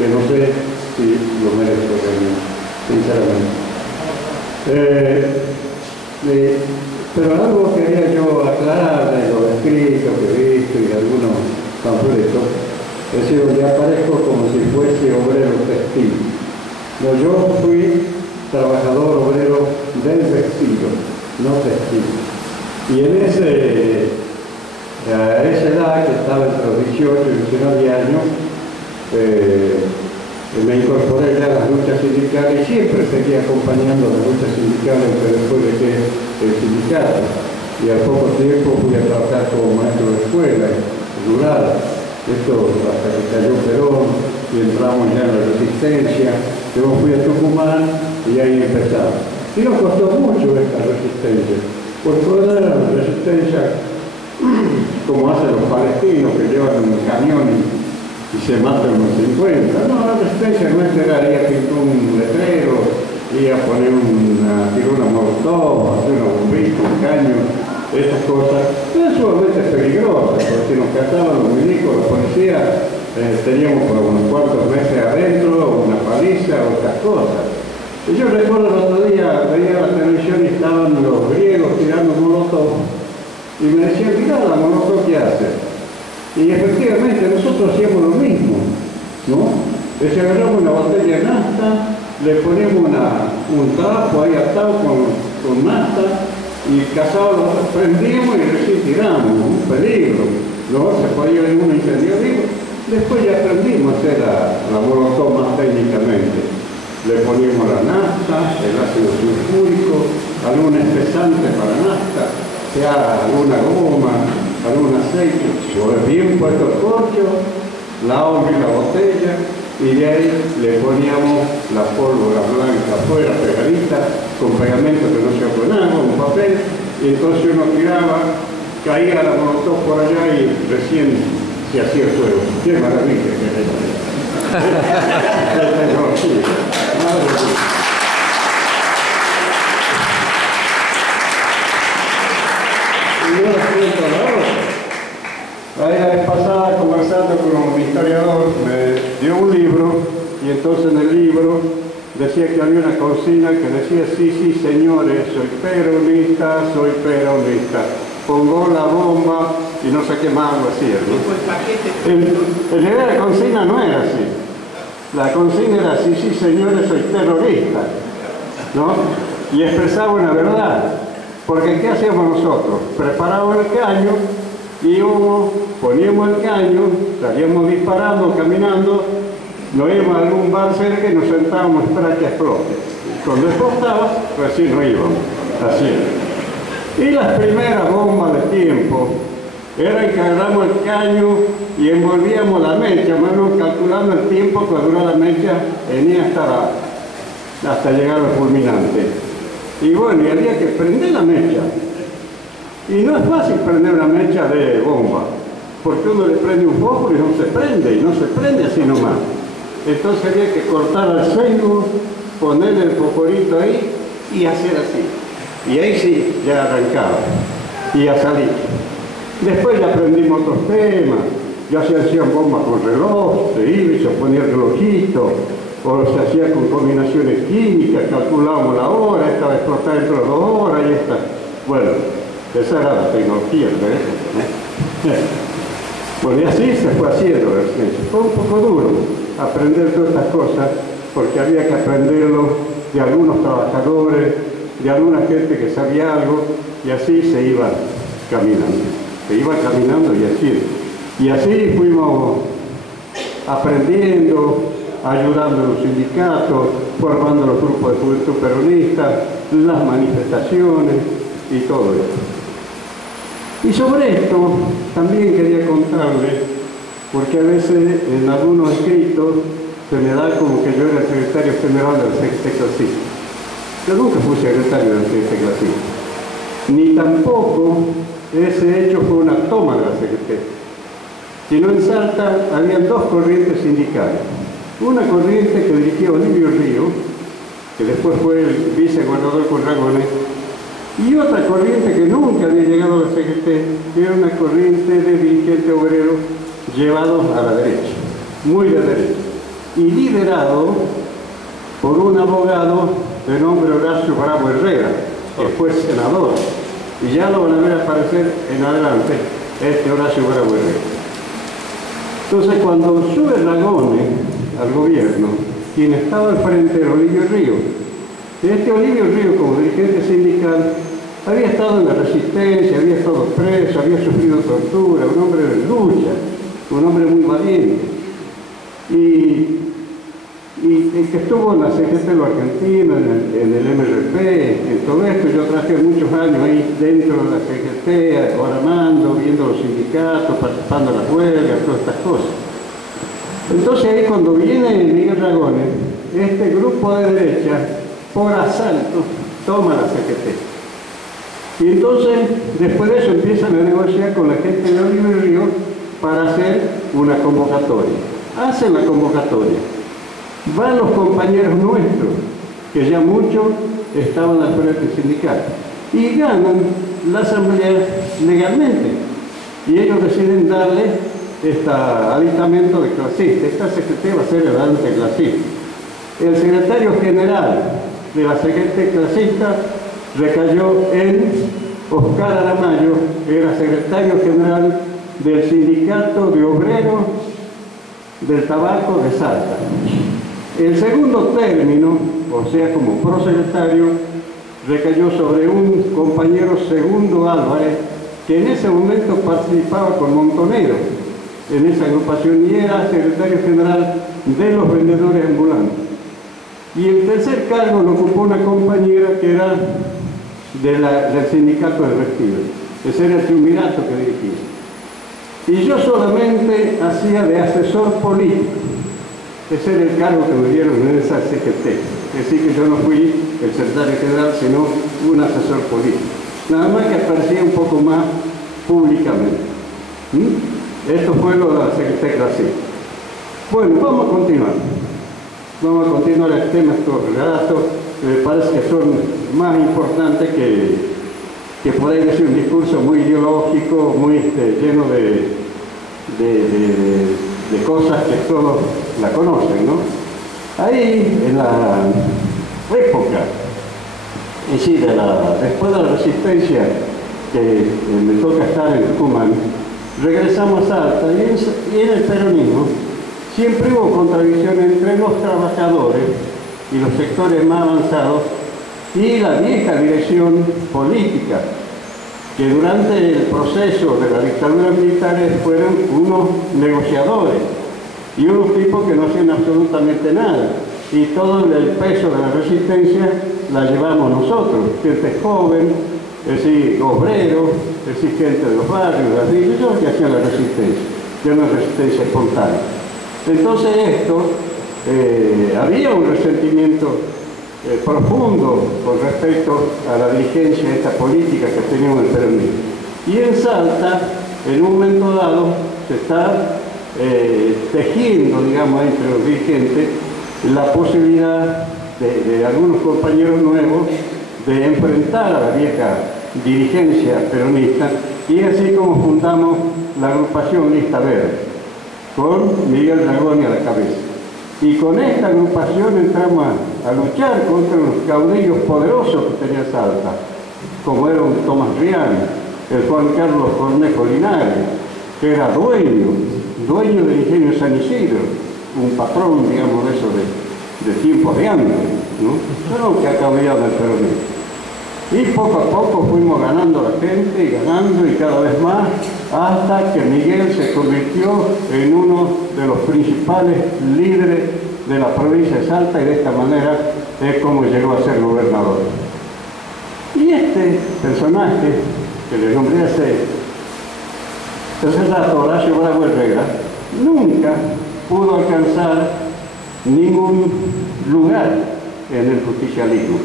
que no sé si lo merezco realmente, sinceramente. Pero algo quería yo aclarar de los escritos que he visto y de algunos panfletos, es decir, donde aparezco como si fuese obrero textil. No, yo fui trabajador obrero del vestido, no textil. Y a esa edad, que estaba entre los 18 y 19 años, me incorporé ya a las luchas sindicales y siempre seguí acompañando las luchas sindicales, pero después de que el sindicato. Y al poco tiempo fui a trabajar como maestro de escuela rural. Esto hasta que cayó Perón y entramos ya en la resistencia. Yo fui a Tucumán y ahí empezamos. Y nos costó mucho esta resistencia, porque no era la resistencia como hacen los palestinos que llevan un camión y se matan unos 50. No, la resistencia nuestra era ir a pintar un letrero, ir a poner tirar una molotov, hacer una bombita, un caño, esas cosas. Es sumamente peligroso, porque si nos cazaban los milicos, la policía, teníamos por unos cuantos meses adentro, una paliza, otras cosas. Y yo recuerdo el otro día, veía la televisión y estaban los griegos tirando molotov, y me decían, mirá la molotov que hace. Y efectivamente nosotros hacíamos lo mismo, ¿no? Es que agarramos una botella de nafta, le poníamos un trapo ahí atado con nafta y cazábamos, prendíamos y recién tiramos, un peligro, ¿no? Se podía ir un incendio vivo. Después ya aprendimos a hacer la molotov más técnicamente. Le poníamos la nafta, el ácido sulfúrico, algún espesante para nafta, sea alguna goma, algún aceite, bien puesto el corcho, la hoja y la botella, y de ahí le poníamos la pólvora blanca afuera, pegadita, con pegamento que no se con agua, un papel, y entonces uno tiraba, caía la molotov por allá y recién se hacía el fuego. ¡Qué maravilla que es esto! Y yo les cuento la otra. La vez pasada, conversando con un historiador, me dio un libro, y entonces en el libro decía que había una consigna que decía, sí, señores, soy peronista, pongo la bomba, y no sé qué más lo hacía, ¿no? En realidad la consigna no era así. La consigna era, sí, señores, soy terrorista, ¿no? Y expresaba una verdad. Porque ¿qué hacíamos nosotros? Preparábamos el caño, íbamos, poníamos el caño, salíamos disparando, caminando, nos íbamos a algún bar cerca y nos sentábamos a esperar que explote. Cuando explotaba, recién nos íbamos, así. Y las primeras bombas de tiempo eran que agarramos el caño y envolvíamos la mecha, más o menos calculando el tiempo que duraba la mecha, venía hasta llegar al fulminante. Y bueno, y había que prender la mecha. Y no es fácil prender una mecha de bomba, porque uno le prende un fósforo y no se prende así nomás. Entonces había que cortar al centro, ponerle el fosforito ahí y hacer así. Y ahí sí, ya arrancaba. Y a salir. Después ya aprendimos otros temas. Ya se hacían bombas con reloj, se iba y se ponía el relojito. O se hacía con combinaciones químicas, calculábamos la hora, esta va a explotar dentro de 2 horas y esta. Bueno, esa era la tecnología, ¿eh? Bueno, y así se fue haciendo. Fue un poco duro aprender todas estas cosas, porque había que aprenderlo de algunos trabajadores, de alguna gente que sabía algo, y así se iba caminando. Se iba caminando y así. Y así fuimos aprendiendo, ayudando a los sindicatos, formando los grupos de juventud peronistas, las manifestaciones y todo esto. Y sobre esto también quería contarles, porque a veces en algunos escritos se me da como que yo era el secretario general del CGT clasista. Yo nunca fui secretario del CGT clasista, ni tampoco ese hecho fue una toma de la CGT, sino en Salta habían 2 corrientes sindicales. Una corriente que dirigía Olivio Río, que después fue el vicegobernador con Ragones, y otra corriente que nunca había llegado al CGT, que era una corriente de dirigentes obreros llevados a la derecha, muy de derecha. y liderado por un abogado de nombre Horacio Bravo Herrera, que fue senador, y ya lo van a ver aparecer en adelante, este Horacio Bravo Herrera. Entonces, cuando sube Ragone al gobierno, quien estaba al frente era Olivio Río. Este Olivio Río, como dirigente sindical, había estado en la resistencia, había estado preso, había sufrido tortura, un hombre de lucha, un hombre muy valiente. Y que estuvo en la CGT de la Argentina, en el MRP, en todo esto. Yo trabajé muchos años ahí dentro de la CGT, programando, viendo los sindicatos, participando en las huelgas, todas estas cosas. Entonces ahí cuando viene Miguel Ragone, este grupo de derecha, por asalto, toma la CGT. Y entonces, después de eso, empiezan a negociar con la gente de Olivio Río para hacer una convocatoria. Hacen la convocatoria. Van los compañeros nuestros, que ya muchos estaban al frente sindical, y ganan la asamblea legalmente. Y ellos deciden darle este aditamento de clasista. Esta CGT va a ser el anticlasista. El secretario general de la CGT clasista recayó en Oscar Aramayo, que era secretario general del Sindicato de Obreros del Tabaco de Salta. El segundo término, o sea, como prosecretario, recayó sobre un compañero Segundo Álvarez, que en ese momento participaba con Montonero en esa agrupación y era secretario general de los vendedores ambulantes. Y el tercer cargo lo ocupó una compañera que era del sindicato del vestido. Ese era el triunvirato que dirigía. Y yo solamente hacía de asesor político. Ese era el cargo que me dieron en esa CGT. Es decir, que yo no fui el secretario general, sino un asesor político. Nada más que aparecía un poco más públicamente. Esto fue lo de la CGT clasista. Bueno, vamos a continuar. Vamos a continuar el tema, estos relatos, que me parece que son más importantes que poder decir un discurso muy ideológico, muy lleno de cosas que todos la conocen, ¿no? Ahí, en la época, es decir, después de la resistencia que me toca estar en Tucumán, regresamos a Salta y en el peronismo siempre hubo contradicción entre los trabajadores y los sectores más avanzados y la vieja dirección política, que durante el proceso de la dictadura militar fueron unos negociadores y unos tipos que no hacían absolutamente nada. Y todo el peso de la resistencia la llevamos nosotros, gente joven, es decir, obreros, es decir, gente de los barrios, de las villas, que hacían la resistencia, que era una resistencia espontánea. Entonces había un resentimiento profundo con respecto a la dirigencia de esta política que teníamos en el peronismo. Y en Salta, en un momento dado, se está tejiendo, digamos, entre los dirigentes, la posibilidad de algunos compañeros nuevos de enfrentar a la vieja dirigencia peronista, y es así como fundamos la agrupación Lista Verde, con Miguel Ragone a la cabeza. Y con esta agrupación entramos a luchar contra los caudillos poderosos que tenía Salta, como era un Tomás Rial, el Juan Carlos Cornejo Linares, que era dueño del ingenio San Isidro, un patrón, digamos, de eso de tiempos de antes, ¿no? Pero que ha cambiado el peronismo. Y poco a poco fuimos ganando a la gente, y ganando, y cada vez más, hasta que Miguel se convirtió en uno de los principales líderes de la provincia de Salta, y de esta manera es como llegó a ser gobernador. Y este personaje, que le nombré hace rato, Horacio Bravo Herrera, nunca pudo alcanzar ningún lugar en el justicialismo,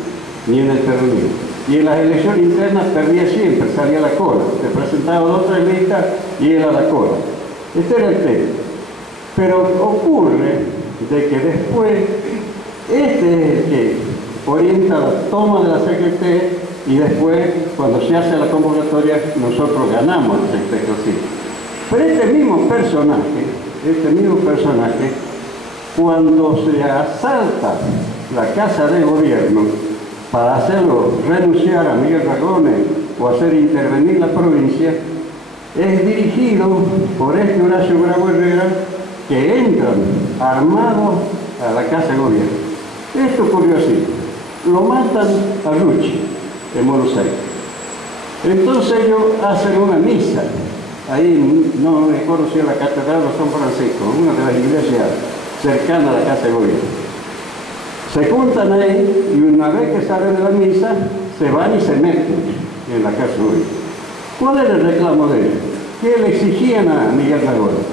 ni en el peronismo. Y en las elecciones internas perdía siempre, salía a la cola. Se presentaba otra lista y él a la cola. Este era el tema. Pero ocurre de que después, este es el que orienta la toma de la CGT, y después, cuando se hace la convocatoria, nosotros ganamos la CGT. Pero este mismo personaje, cuando se asalta la Casa de Gobierno para hacerlo renunciar a Miguel Ragones o hacer intervenir la provincia, es dirigido por este Horacio Bravo Herrera, que entran armados a la Casa de Gobierno. Esto ocurrió así. Lo matan a Rucci en Buenos Aires. Entonces ellos hacen una misa. Ahí, no recuerdo si es la Catedral de San Francisco, una de las iglesias cercanas a la Casa de Gobierno. Se juntan ahí y una vez que salen de la misa, se van y se meten en la Casa de Gobierno. ¿Cuál era el reclamo de ellos? ¿Qué le exigían a Miguel Ragones?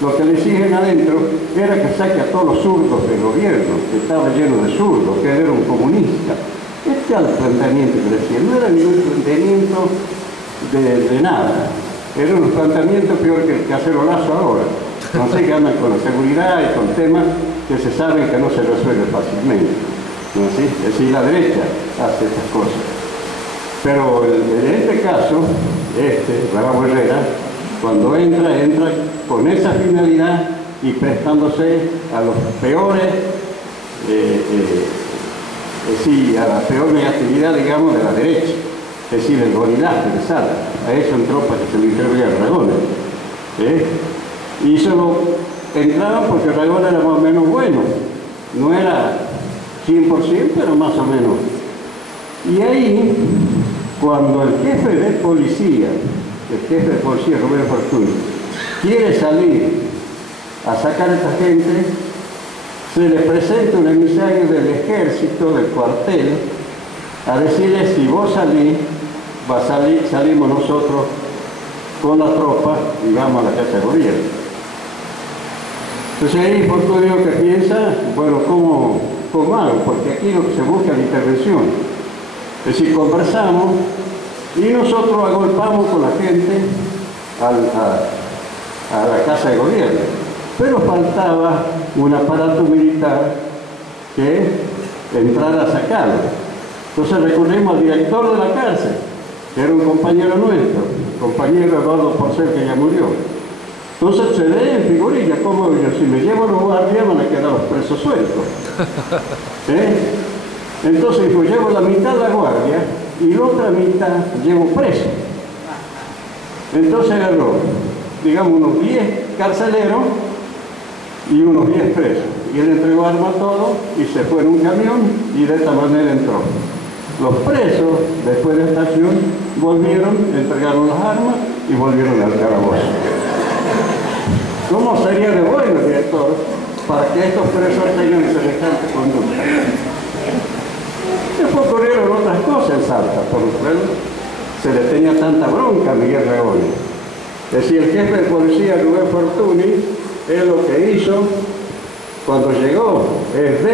Lo que le exigen adentro era que saque a todos los zurdos del gobierno, que estaba lleno de zurdos, que era un comunista. Este era el planteamiento que decía, no era ningún planteamiento de nada. Era un planteamiento peor que el cacerolazo ahora. No sé qué andan con la seguridad y con temas que se saben que no se resuelven fácilmente. ¿No es así? Es decir, la derecha hace estas cosas. Pero en este caso, Bravo Herrera, cuando entra con esa finalidad y prestándose a los peores, a la peor negatividad, digamos, de la derecha, es decir, el gorilaje de Sala. A eso entró para que se lo intervenga a Ragones. Y solo entraron porque Ragones era más o menos bueno, no era 100%, pero más o menos. Y ahí, cuando el jefe de policía, Roberto Fortuny, quiere salir a sacar a esta gente, se le presenta un emisario del ejército, del cuartel, a decirle: si vos salís, salimos nosotros con la tropa y vamos a la Casa de Gobierno. Entonces ahí Fortuny lo que piensa, bueno, ¿cómo hago? Porque aquí lo que se busca es la intervención. Es decir, conversamos y nosotros agolpamos con la gente a la Casa de Gobierno. Pero faltaba un aparato militar que entrara a sacarlo. Entonces recurrimos al director de la cárcel, que era un compañero nuestro, compañero Eduardo Porcel, que ya murió. Entonces se ve en figurilla cómo yo, si me llevo a los guardias, van a quedar los presos sueltos. Entonces yo llevo la mitad de la guardia y la otra mitad llevo preso. Entonces agarró, digamos, unos 10 carceleros y unos 10 presos. Y él entregó armas a todos y se fue en un camión y de esta manera entró. Los presos, después de esta acción, volvieron, entregaron las armas y volvieron al calabozo. ¿Cómo sería de bueno, director, para que estos presos tengan semejante conducta? Después ocurrieron otras cosas en Salta, por ejemplo, se le tenía tanta bronca a Miguel Ragones. Es decir, el jefe de policía, Rubén Fortuny, él lo que hizo cuando llegó es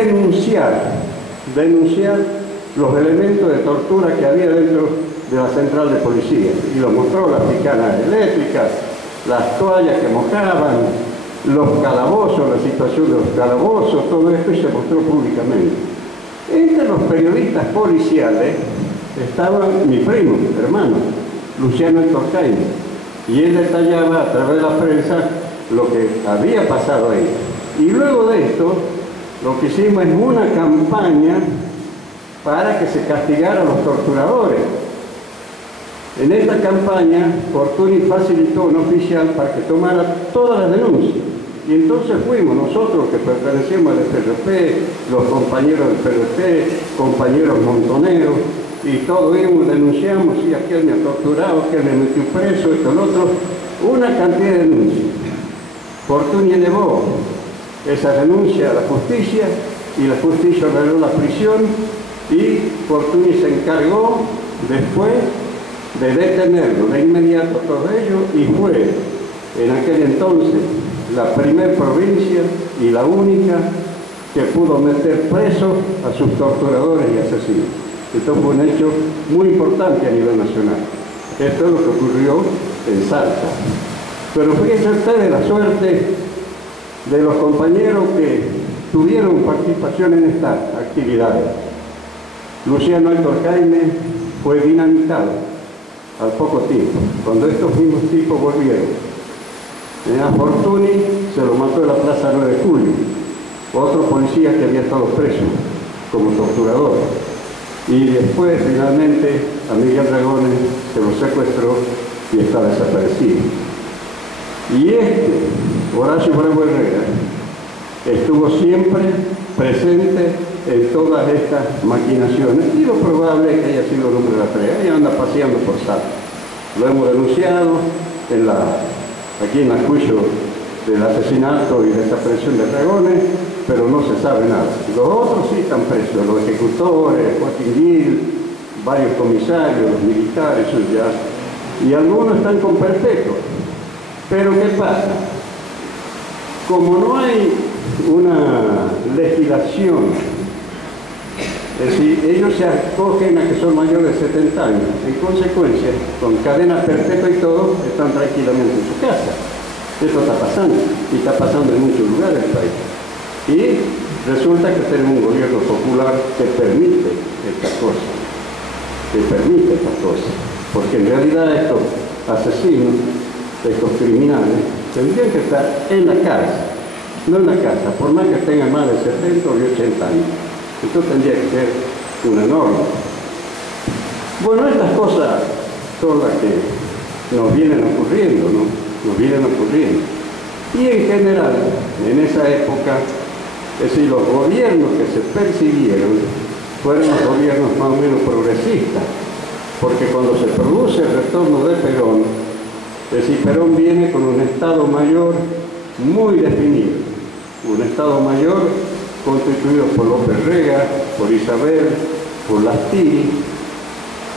denunciar los elementos de tortura que había dentro de la central de policía. Y lo mostró: las picanas eléctricas, las toallas que mojaban, los calabozos, la situación de los calabozos, todo esto, y se mostró públicamente. Entre los periodistas policiales estaba mi primo, hermano, Luciano Entorcaine, y él detallaba a través de la prensa lo que había pasado ahí. Y luego de esto, lo que hicimos es una campaña para que se castigara a los torturadores. En esta campaña, Fortuny facilitó un oficial para que tomara todas las denuncias. Y entonces fuimos nosotros, que pertenecíamos al FRP, los compañeros del FRP, compañeros montoneros, y todos íbamos, denunciamos: si aquel me ha torturado, aquel me metió preso, esto, lo otro, una cantidad de denuncias. Fortuny llevó esa denuncia a la justicia, y la justicia ordenó la prisión, y Fortuny se encargó después de detenerlo de inmediato todo ello, y fue en aquel entonces la primera provincia y la única que pudo meter presos a sus torturadores y asesinos. Esto fue un hecho muy importante a nivel nacional. Esto es lo que ocurrió en Salta. Pero fíjense ustedes la suerte de los compañeros que tuvieron participación en estas actividades. Luciano Entorcaine fue dinamitado al poco tiempo, cuando estos mismos tipos volvieron. A Fortuny se lo mató en la Plaza 9 de Julio. otro policía que había estado preso como torturador. Y después, finalmente, a Miguel Dragones se lo secuestró y está desaparecido. Y Horacio Bravo Herrera, estuvo siempre presente en todas estas maquinaciones, y lo probable es que haya sido el hombre de la tarea, y anda paseando por Salta. Lo hemos denunciado aquí en el juicio del asesinato y desaparición de Dragones, pero no se sabe nada. Los otros sí están presos, los ejecutores, Joaquín Gil, varios comisarios, los militares, eso ya, y algunos están con perpetuo. Pero ¿qué pasa? Como no hay una legislación, es decir, ellos se acogen a que son mayores de 70 años, en consecuencia, con cadena perpetua y todo, están tranquilamente en su casa. Esto está pasando, y está pasando en muchos lugares del país. Y resulta que tenemos un gobierno popular que permite estas cosas, porque en realidad estos asesinos, estos criminales, tendrían que estar en la cárcel, no en la casa, por más que tengan más de 70 o de 80 años. Esto tendría que ser una norma. Bueno, estas cosas son las que nos vienen ocurriendo, ¿no? Nos vienen ocurriendo. Y en general, en esa época, es decir, los gobiernos que se persiguieron fueron los gobiernos más o menos progresistas, porque cuando se produce el retorno de Perón, es decir, Perón viene con un Estado Mayor muy definido, un Estado Mayor constituido por López Rega, por Isabel, por Lastiri,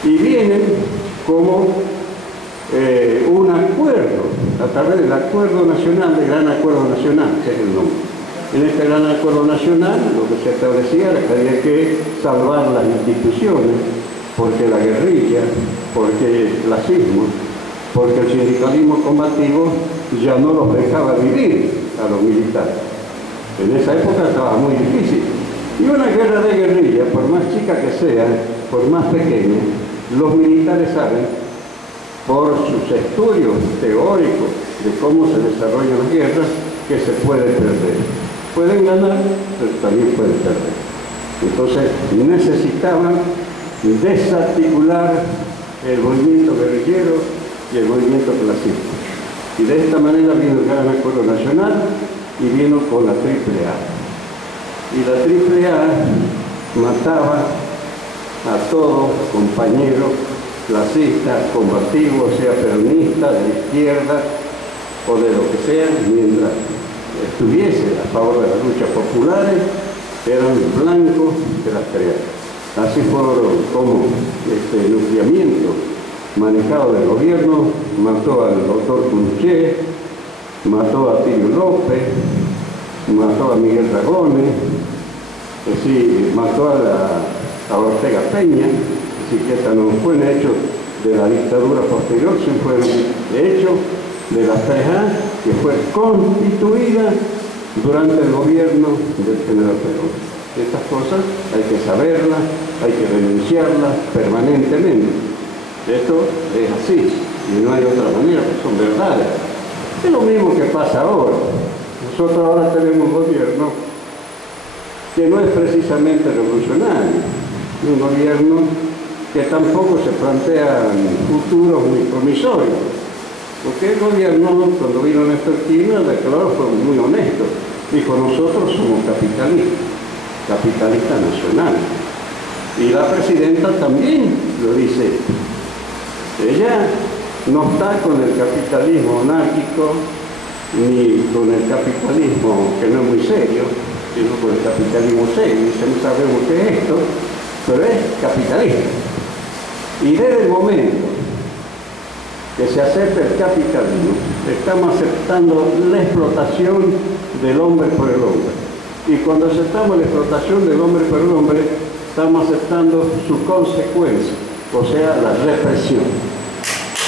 y vienen como un acuerdo, a través del Acuerdo Nacional, del Gran Acuerdo Nacional, que es el nombre. En este Gran Acuerdo Nacional lo que se establecía era que había que salvar las instituciones, porque la guerrilla, porque el clasismo, porque el sindicalismo combativo ya no los dejaba vivir a los militares. En esa época estaba muy difícil. Y una guerra de guerrilla, por más chica que sea, por más pequeña, los militares saben, por sus estudios teóricos de cómo se desarrollan las guerras, que se puede perder. Pueden ganar, pero también pueden perder. Entonces necesitaban desarticular el movimiento guerrillero y el movimiento clasista. Y de esta manera vino el Gran Acuerdo Nacional y vino con la AAA. Y la AAA mataba a todos compañeros clasistas, combativos, sea peronistas, de izquierda o de lo que sea, mientras estuviese a favor de las luchas populares, eran blancos de las tareas. Así fueron como este nucleamiento manejado del gobierno mató al doctor Cunché, mató a Tilio López, mató a Miguel Dragones, es decir, mató a Ortega Peña. Así que esta no fue un hecho de la dictadura posterior, sino fue un hecho de la AAA que fue constituida durante el gobierno del general Perón. Estas cosas hay que saberlas, hay que denunciarlas permanentemente. Esto es así, y no hay otra manera, porque son verdades. Es lo mismo que pasa ahora. Nosotros ahora tenemos un gobierno que no es precisamente revolucionario, un gobierno que tampoco se plantean futuros muy promisorios. Porque el gobierno, cuando vino Néstor Kirchner, declaró, fue muy honesto. Dijo, nosotros somos capitalistas nacionales. Y la presidenta también lo dice. Ella no está con el capitalismo anárquico, ni con el capitalismo que no es muy serio, sino con el capitalismo serio. Dice, no sabemos qué es esto, pero es capitalista. Y desde el momento que se acepta el capitalismo, estamos aceptando la explotación del hombre por el hombre. Y cuando aceptamos la explotación del hombre por el hombre, estamos aceptando su consecuencia, o sea, la represión.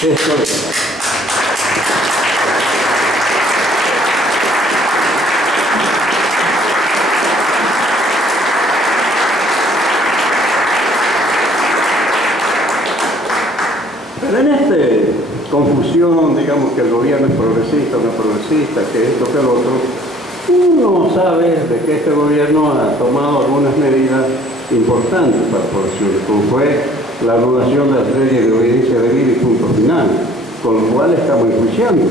Esto es. Pero en esta confusión, digamos que el gobierno es progresista, no es progresista, que esto, que el otro, Uno sabe de que este gobierno ha tomado algunas medidas importantes para la población, como fue la anulación de las leyes de obediencia debida y punto final, con lo cual estamos enjuiciando.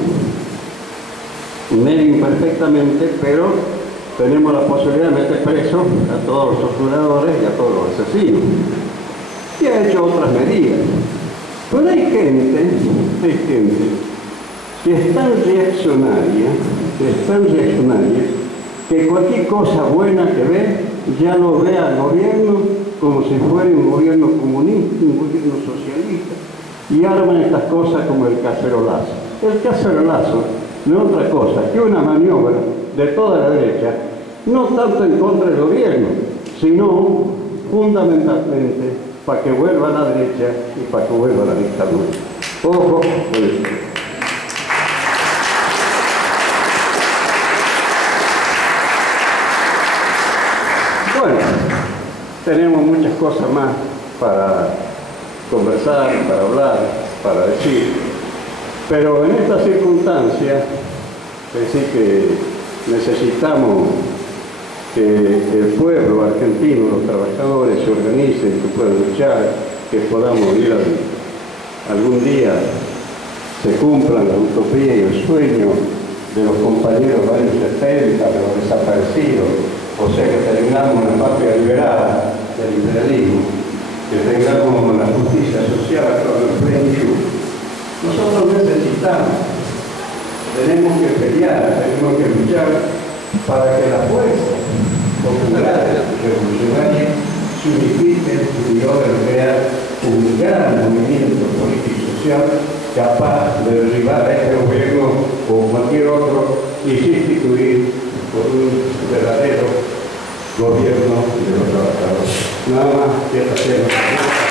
Medio imperfectamente, pero tenemos la posibilidad de meter preso a todos los torturadores y a todos los asesinos. Y ha hecho otras medidas. Pero hay gente que es tan reaccionaria, que cualquier cosa buena que ve, ya lo ve al gobierno como si fuera un gobierno comunista, un gobierno socialista, y arman estas cosas como el cacerolazo. El cacerolazo no es otra cosa que una maniobra de toda la derecha, no tanto en contra del gobierno, sino fundamentalmente para que vuelva a la derecha y para que vuelva a la dictadura. Ojo con eso. Bueno, tenemos muchas cosas más para conversar, para hablar, para decir, pero en esta circunstancia, es decir, que necesitamos que el pueblo argentino, los trabajadores se organicen, que puedan luchar, que podamos ir algún día, se cumplan la utopía y el sueño de los compañeros de los años 70, de los desaparecidos, o sea que terminamos una patria liberada del imperialismo, que tengamos la justicia social con el plenitud. Nosotros necesitamos, tenemos que pelear, tenemos que luchar para que las fuerzas populares revolucionarias se unifiquen y logren crear un gran movimiento político y social capaz de derribar a este gobierno o cualquier otro y sustituir por un verdadero gobierno de los trabajadores. Nada más que hacer.